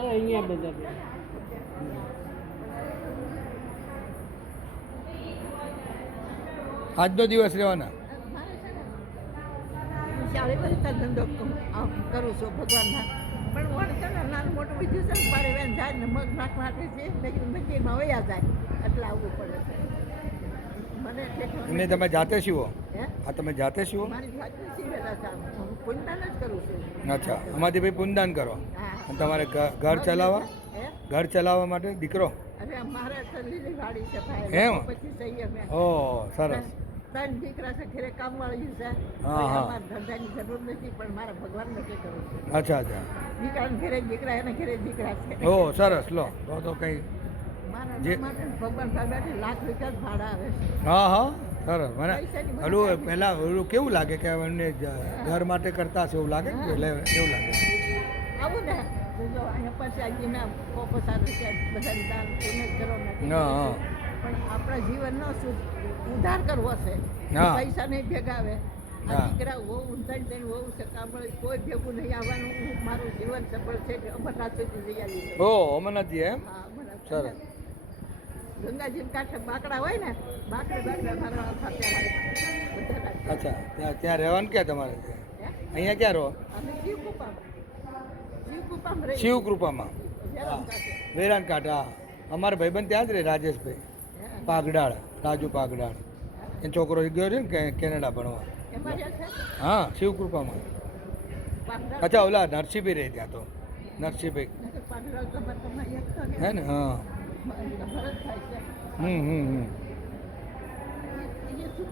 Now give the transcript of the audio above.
અમારે અહીંયા બધા આજનો દિવસ રહેવાના. શાળે બધા ધંધો કરું છું ભગવાનના પણ વણ છે ને નાનું મોટું બીજું છે ને મારે વેન જાય ને મગ નાખવા માટે છે નક્કીમાં વયા જાય એટલે આવવું પડે છે મને અને તમે જાતે સીવો? હે આ તમે જાતે સીવો? મારી જાતે સીવેલા છે હું પુનદાન જ કરું છું. અચ્છા, આમાંથી ભાઈ પુનદાન કરો હા અને તમારે ઘર ચલાવવા, હે ઘર ચલાવવા માટે દીકરો? અરે મારે તો લીલી વાડી છે ભાઈ એમ? પછી જઈએ અમે ઓહ સરસ. ત્રણ દીકરા છે ઘરે કામવાળી છે હા, હા. અમારે ધંધાની જરૂર નથી પણ મારા ભગવાન નથી કરવું છે અચ્છા અચ્છા. દીકરાને ઘરે દીકરા એના ઘરે દીકરા છે ઓહ સરસ. લો તો કંઈ. મારા જે- માટે ભગવાન ભાગ્યાથી લાખ રૂપિયા જ ભાડા આવે છે હા હા સરસ. મને પૈસાની મને ઓલું કાંઈ પહેલાં ઓલું કેવું લાગે કે એમને ઘર માટે કરતા હશે એવું લાગે કે એવું લાગે? આવું ને તો જો અહીંયા પછી આગીના પસાર રૂપિયા બધાને દાન પુણ્ય કરો નથી હા, હા. પણ આપણા જીવનનો ઉદ્ધાર કરવો છે હા. પૈસા નહીં ભેગા આવે આ હા. દીકરા વહુ ઊંધાઈ થઈને વહુ છે કામળી કોઈ ભેગું નહીં આવવાનું મારું જીવન સફળ છે કે અમરનાથ સુધી જઈ આવી છે. ઓહ અમરનાથજી એમ? હા અમરનાથ સરસ. ગંગાજી કાંઠે બાકડા હોય ને બાકડા મારા બધા અચ્છા, ત્યાં રહેવાનું ક્યાં તમારે? અહીંયા ક્યાં રહો? અમે શિવકૃપામાં રહી શિવકૃપામાં. હા, વેરાન કાંઠા. અમારા ભાઈબંધ ત્યાં જ રહે, રાજેશભાઈ પાગડાળ, રાજુ પાગડાળ. એ છોકરો ગયો છે ને કેનેડા ભણવા. એમાં રહે છે હા શિવકૃપામાં. બાકડા અચ્છા, ઓલા નરસિંહભાઈ રહે ત્યાં તો. નરસિંહભાઈ પાકડા તમે એક છો ને હે ને? હા. ભરત થાય છે હમ હમ હમ. એ શું